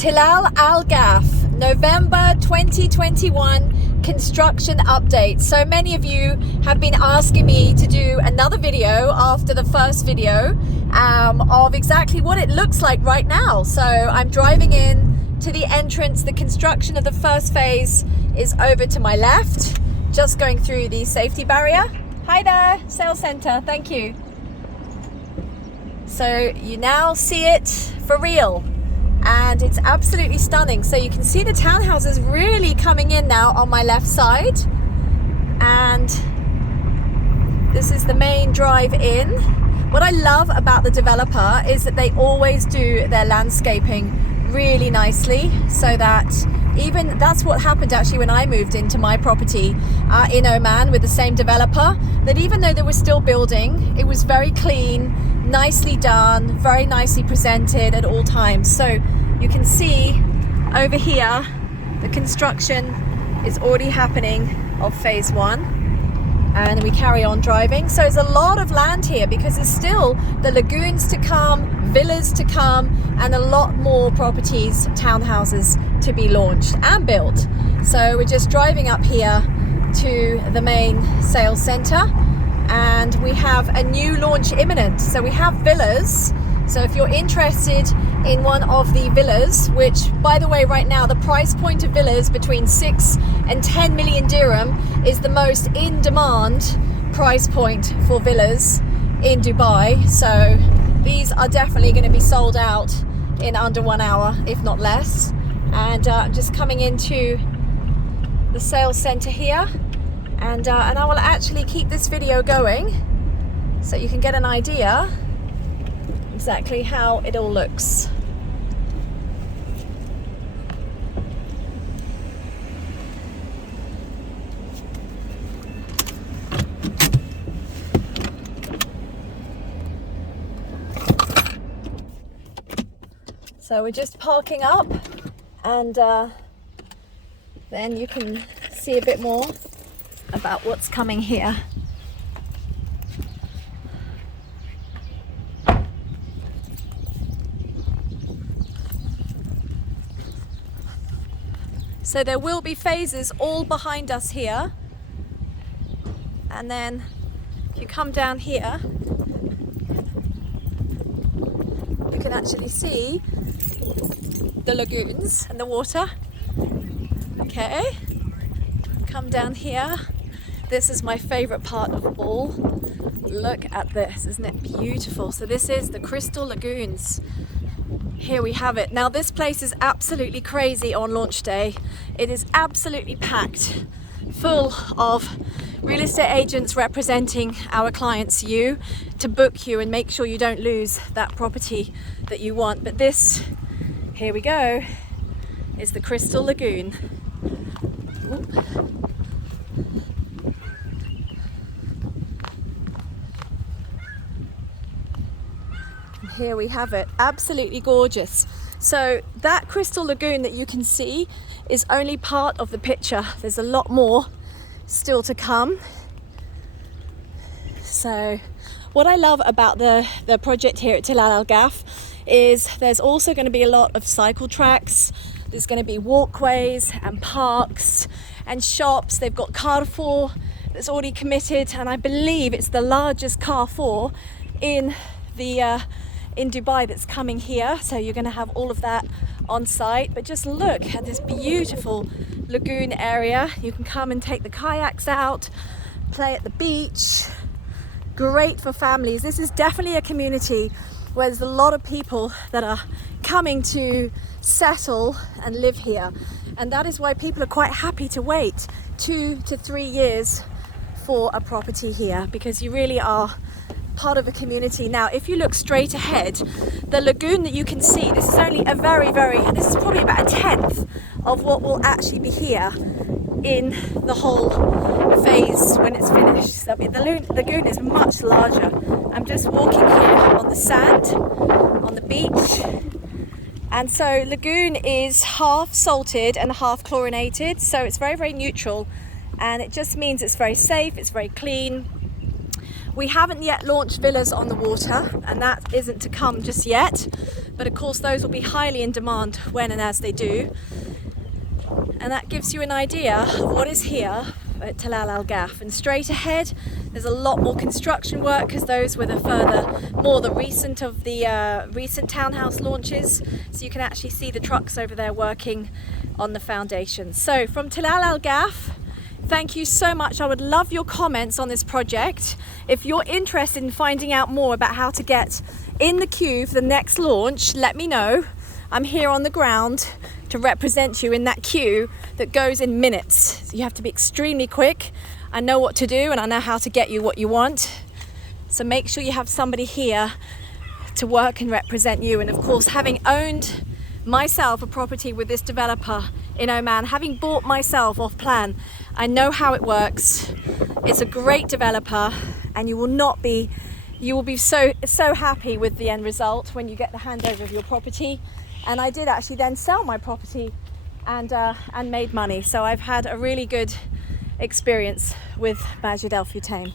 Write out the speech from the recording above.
Tilal al Ghaf, November 2021 construction update. So many of you have been asking me to do another video after the first video of exactly what it looks like right now. So I'm driving in to the entrance. The construction of the first phase is over to my left, just going through the safety barrier. Hi there, sales center, thank you. So you now see it for real. And it's absolutely stunning. So you can see the townhouses really coming in now on my left side, and this is the main drive in. What I love about the developer is that they always do their landscaping really nicely, so that even that's what happened actually when I moved into my property in Oman with the same developer, that even though they were still building, it was very clean, nicely done, very nicely presented at all times. So you can see over here the construction is already happening of phase one, and we carry on driving. So there's a lot of land here because there's still the lagoons to come, villas to come, and a lot more properties, townhouses to be launched and built. So we're just driving up here to the main sales center, and we have a new launch imminent. So we have villas. So if you're interested in one of the villas, which by the way right now the price point of villas between 6 and 10 million dirham is the most in demand price point for villas in Dubai. So these are definitely going to be sold out in under 1 hour, if not less. And I'm just coming into the sales center here, and I will actually keep this video going so you can get an idea exactly how it all looks. So we're just parking up, and then you can see a bit more about what's coming here. So there will be phases all behind us here, and then if you come down here you can actually see the lagoons and the water. Okay, come down here. This is my favorite part of all. Look at this, isn't it beautiful? So this is the crystal lagoons. Here we have it. Now this place is absolutely crazy on launch day. It is absolutely packed, full of real estate agents representing our clients, you, to book you and make sure you don't lose that property that you want. But this, here we go, is the Crystal Lagoon. Oop. Here we have it, absolutely gorgeous. So that Crystal Lagoon that you can see is only part of the picture. There's a lot more still to come. So what I love about the project here at Tilal al Ghaf is there's also going to be a lot of cycle tracks. There's going to be walkways and parks and shops. They've got Carrefour that's already committed, and I believe it's the largest Carrefour in Dubai that's coming here. So you're going to have all of that on site. But just look at this beautiful lagoon area. You can come and take the kayaks out, play at the beach. Great for families. This is definitely a community where there's a lot of people that are coming to settle and live here, and that is why people are quite happy to wait 2 to 3 years for a property here, because you really are part of a community. Now if you look straight ahead, the lagoon that you can see, this is only a this is probably about a tenth of what will actually be here in the whole phase when it's finished. So the lagoon is much larger. I'm just walking here on the sand on the beach, and so lagoon is half salted and half chlorinated, so it's very, very neutral, and it just means it's very safe, it's very clean. We haven't yet launched villas on the water, and that isn't to come just yet, but of course those will be highly in demand when and as they do. And that gives you an idea of what is here at Tilal al Ghaf. And straight ahead there's a lot more construction work, because those were the recent of the recent townhouse launches, so you can actually see the trucks over there working on the foundations. So from Tilal al Ghaf, thank you so much. I would love your comments on this project. If you're interested in finding out more about how to get in the queue for the next launch, let me know. I'm here on the ground to represent you in that queue that goes in minutes. You have to be extremely quick. I know what to do, and I know how to get you what you want. So make sure you have somebody here to work and represent you. And of course, having owned myself a property with this developer in Oman, having bought myself off plan, I know how it works. It's a great developer, and you will be so happy with the end result when you get the handover of your property. And I did actually then sell my property and made money. So I've had a really good experience with Majid Al Futtaim.